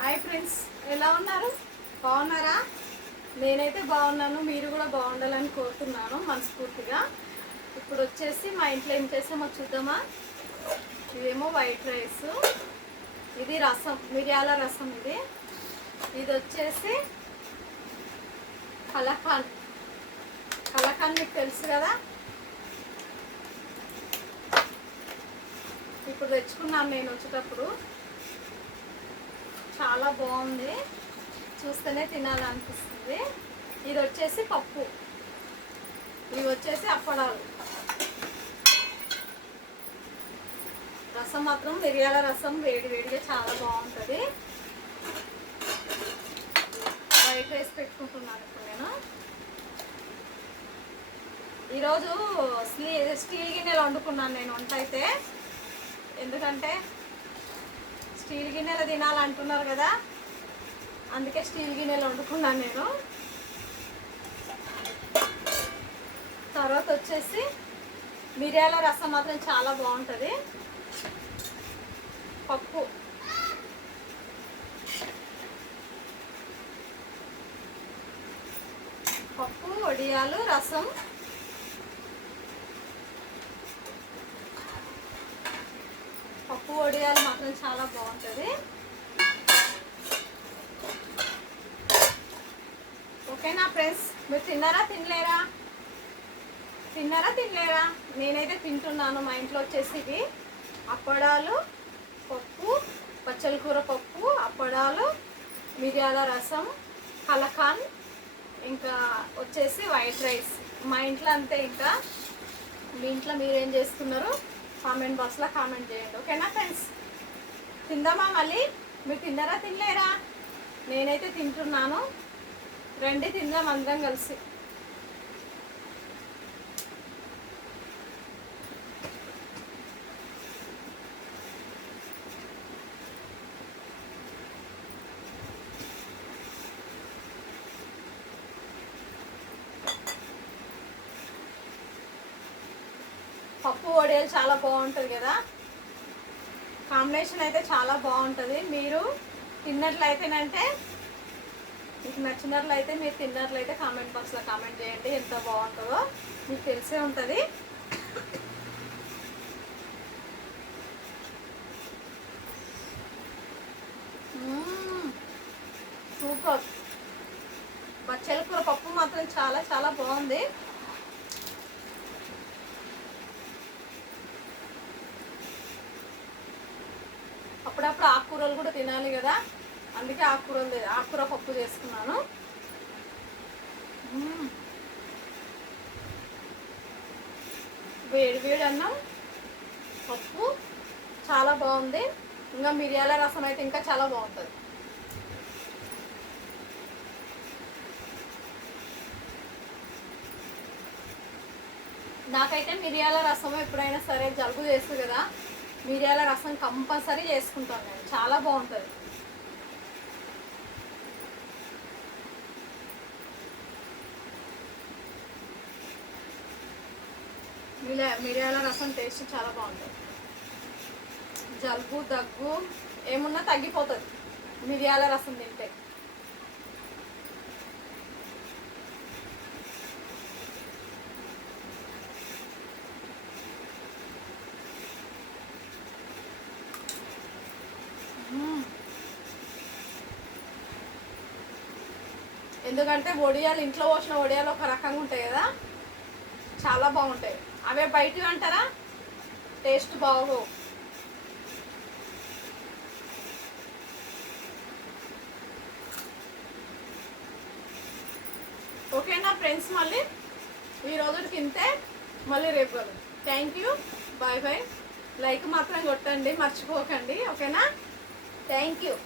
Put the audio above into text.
Hi friends, ఎలా ఉన్నారు? బాగున్నారా? నేనైతే బాగున్నాను. మీరు కూడా బాగుండాలని కోరుతున్నాను మనస్ఫూర్తిగా. ఇప్పుడు వచ్చేసి మా ఇంట్లో ఏం చేసామో చూద్దామా. ఇదేమో వైట్ రైస్, ఇది రసం, మిరియాల రసం. ఇది వచ్చేసి కలకాన్. కలకాన్ మీకు తెలుసు కదా. ఇప్పుడు తెచ్చుకున్నాను నేను వచ్చేటప్పుడు. చాలా బాగుంది, చూస్తేనే తినాలనిపిస్తుంది. ఇది వచ్చేసి పప్పు, ఇవి వచ్చేసి అప్పడాలు. రసం మాత్రం మిరియాల రసం వేడి వేడిగా చాలా బాగుంటుంది. వైట్ రైస్ పెట్టుకుంటున్నాను ఇప్పుడు నేను. ఈరోజు స్టీల్ గిన్నెలు వండుకున్నాను నేను వంట అయితే. ఎందుకంటే స్టీల్ గిన్నెలు తినాలంటున్నారు కదా, అందుకే స్టీల్ గిన్నెలు వండుకున్నాను నేను. తర్వాత వచ్చేసి మిరియాల రసం మాత్రం చాలా బాగుంటుంది. పప్పు, పప్పు, వడియాలు, రసం. పప్పు వడియాలు మాత్రం చాలా బాగుంటుంది. ఓకేనా ఫ్రెండ్స్, మీరు తిన్నారా తినలేరా? నేనైతే తింటున్నాను. మా ఇంట్లో వచ్చేసి ఇవి అప్పడాలు, పప్పు, పచ్చల కూర పప్పు, అప్పడాలు, మిరియాల రసం, కలకాన్, ఇంకా వచ్చేసి వైట్ రైస్. మా ఇంట్లో అంతే. ఇంకా మీ ఇంట్లో మీరేం చేస్తున్నారు కామెంట్ బాక్స్లో కామెంట్ చేయండి. ఓకేనా ఫ్రెండ్స్, తిందామా మళ్ళీ? మీరు తిన్నారా తినలేరా? నేనైతే తింటున్నాను. రండి తిందాం అందరం కలిసి. పప్పు వడియాలు చాలా బాగుంటుంది కదా, కాంబినేషన్ అయితే చాలా బాగుంటుంది. మీరు తిన్నట్లయితేనంటే, మీకు నచ్చినట్లయితే, మీరు తిన్నట్లయితే కామెంట్ బాక్స్లో కామెంట్ చేయండి. ఎంత బాగుంటుందో మీకు తెలిసే ఉంటుంది. సూపర్. పచ్చల కూర పప్పు మాత్రం చాలా చాలా బాగుంది. అప్పుడప్పుడు ఆకుకూరలు కూడా తినాలి కదా, అందుకే ఆకుకూర పప్పు చేసుకున్నాను. వేడి వేడి అన్నం, పప్పు చాలా బాగుంది. ఇంకా మిరియాల రసం అయితే ఇంకా చాలా బాగుంటుంది. నాకైతే మిరియాల రసం ఎప్పుడైనా సరే జలుబు చేస్తుంది కదా, మిరియాల రసం కంపల్సరీ చేసుకుంటాను నేను. చాలా బాగుంటుంది. మిరియాల రసం టేస్ట్ చాలా బాగుంటుంది. జలుబు దగ్గు ఏమున్నా తగ్గిపోతుంది మిరియాల రసం తింటే. ఎందుకంటే వడియాలు, ఇంట్లో పోసిన వడియాలు ఒక రకంగా ఉంటాయి కదా, చాలా బాగుంటాయి. అవే బయటవి అంటారా, టేస్ట్ బాగోవు. ఓకేనా ఫ్రెండ్స్, మళ్ళీ ఈ రోజుకి ఇంతే, మళ్ళీ రేపు కదా. Thank you, bye bye. Like మాత్రం కొట్టండి మర్చిపోకండి. ఓకేనా, థ్యాంక్ యూ.